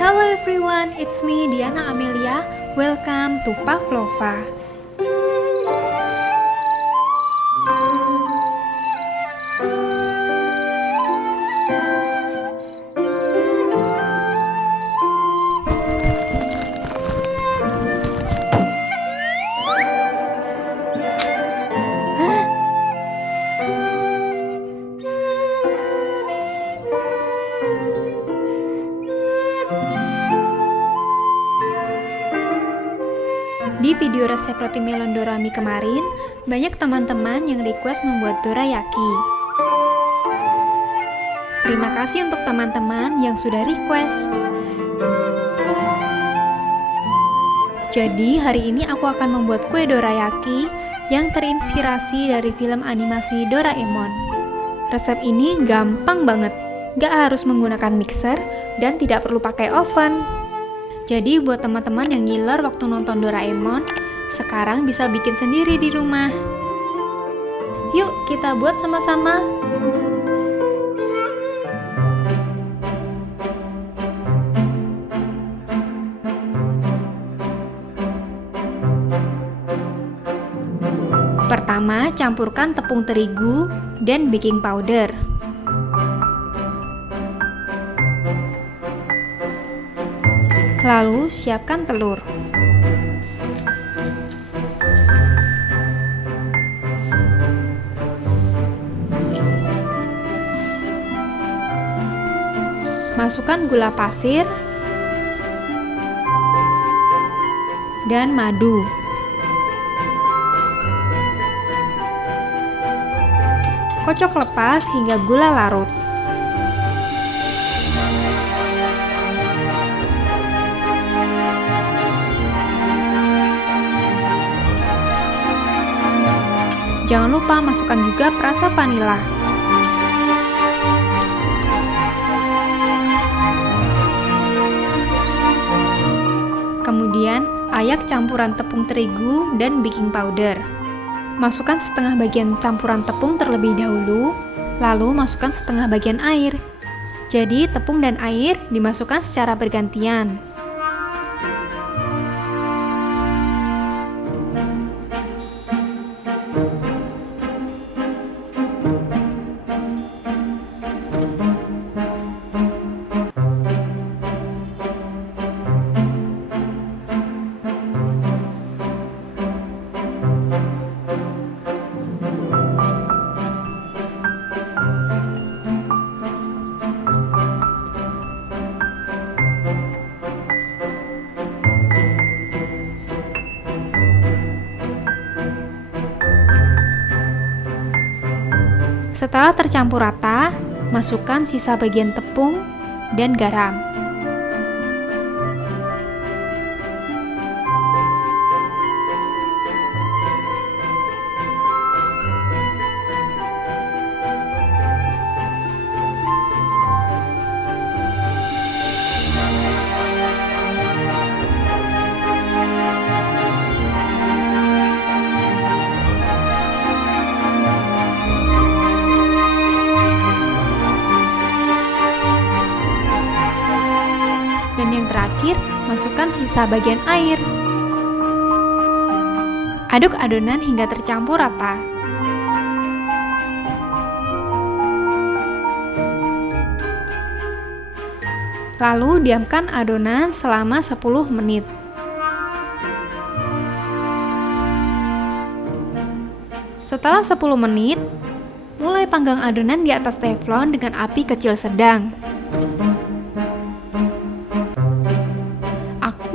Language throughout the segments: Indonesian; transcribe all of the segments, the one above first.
Hello everyone, it's me Diana Amelia. Welcome to Pavlova. Di video resep roti melon dorami kemarin, banyak teman-teman yang request membuat dorayaki. Terima kasih untuk teman-teman yang sudah request. Jadi hari ini aku akan membuat kue dorayaki yang terinspirasi dari film animasi Doraemon. Resep ini gampang banget, gak harus menggunakan mixer dan tidak perlu pakai oven. Jadi buat teman-teman yang ngiler waktu nonton Doraemon, sekarang bisa bikin sendiri di rumah. Yuk kita buat sama-sama. Pertama, campurkan tepung terigu dan baking powder. Lalu, siapkan telur. Masukkan gula pasir dan madu. Kocok lepas hingga gula larut. Jangan lupa masukkan juga perasa vanila. Kemudian, ayak campuran tepung terigu dan baking powder. Masukkan setengah bagian campuran tepung terlebih dahulu, lalu masukkan setengah bagian air. Jadi, tepung dan air dimasukkan secara bergantian. Setelah tercampur rata, masukkan sisa bagian tepung dan garam. Dan yang terakhir, masukkan sisa bagian air. Aduk adonan hingga tercampur rata. Lalu diamkan adonan selama 10 menit. Setelah 10 menit, mulai panggang adonan di atas teflon dengan api kecil sedang.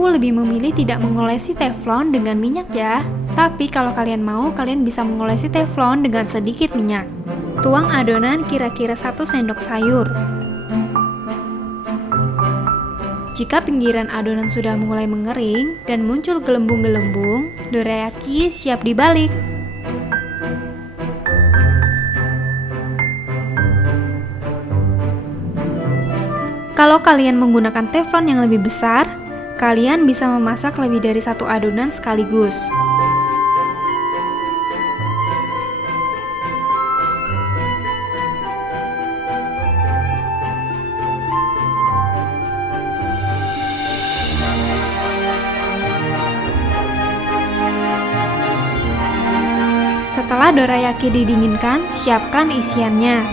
Aku lebih memilih tidak mengolesi teflon dengan minyak ya. Tapi kalau kalian mau, kalian bisa mengolesi teflon dengan sedikit minyak. Tuang adonan kira-kira 1 sendok sayur. Jika pinggiran adonan sudah mulai mengering dan muncul gelembung-gelembung, dorayaki siap dibalik. Kalau kalian menggunakan teflon yang lebih besar, kalian bisa memasak lebih dari 1 adonan sekaligus. Setelah dorayaki didinginkan, siapkan isiannya.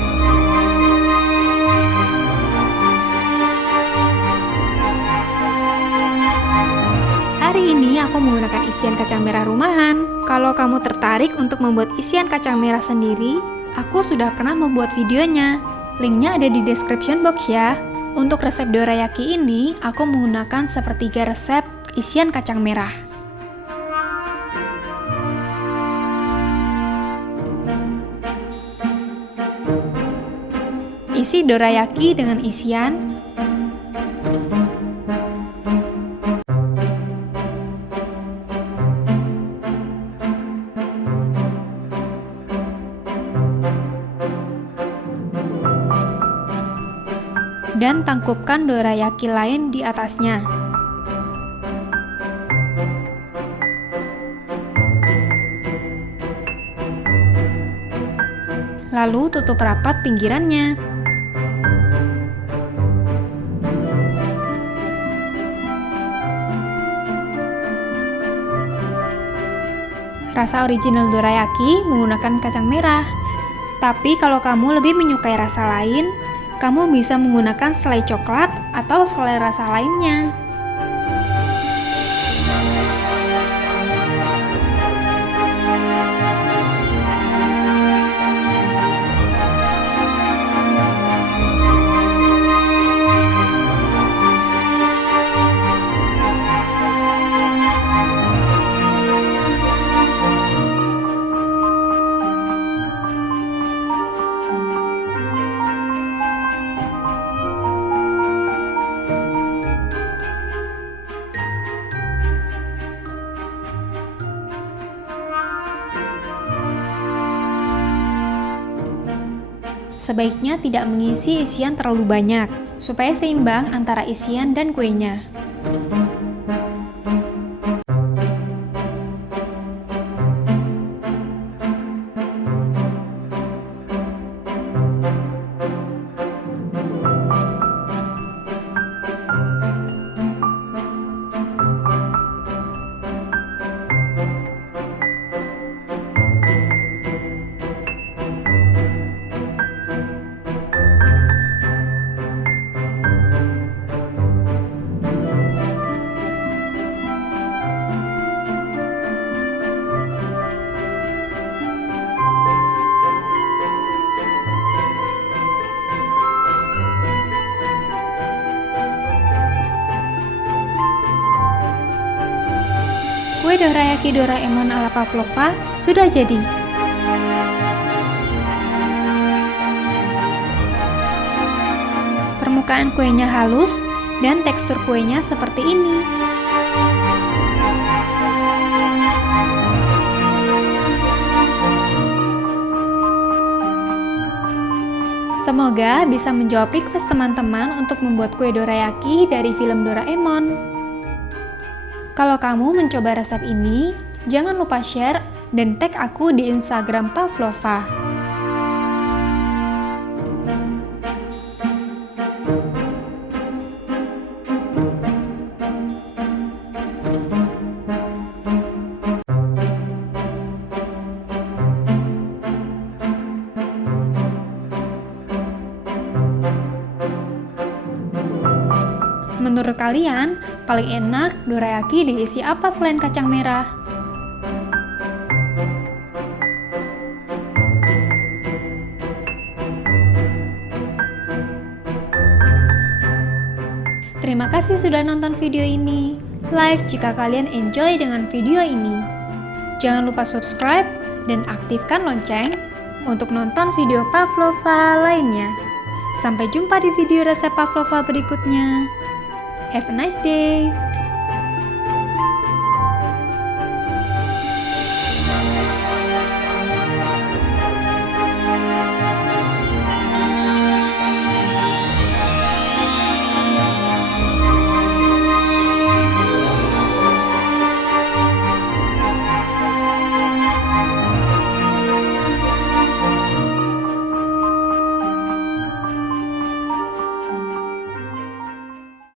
Hari ini aku menggunakan isian kacang merah rumahan. Kalau kamu tertarik untuk membuat isian kacang merah sendiri, aku sudah pernah membuat videonya. Linknya ada di description box ya. Untuk resep dorayaki ini, aku menggunakan sepertiga resep isian kacang merah. Isi dorayaki dengan isian dan tangkupkan dorayaki lain di atasnya. Lalu tutup rapat pinggirannya. Rasa original dorayaki menggunakan kacang merah. Tapi kalau kamu lebih menyukai rasa lain, kamu bisa menggunakan selai coklat atau selai rasa lainnya. Sebaiknya tidak mengisi isian terlalu banyak, supaya seimbang antara isian dan kuenya. Kue dorayaki Doraemon ala Pavlova sudah jadi. Permukaan kuenya halus dan tekstur kuenya seperti ini. Semoga bisa menjawab request teman-teman untuk membuat kue dorayaki dari film Doraemon. Kalau kamu mencoba resep ini, jangan lupa share dan tag aku di Instagram Pavlova. Menurut kalian, paling enak dorayaki diisi apa selain kacang merah? Terima kasih sudah nonton video ini. Like jika kalian enjoy dengan video ini. Jangan lupa subscribe dan aktifkan lonceng untuk nonton video Pavlova lainnya. Sampai jumpa di video resep Pavlova berikutnya. Have a nice day!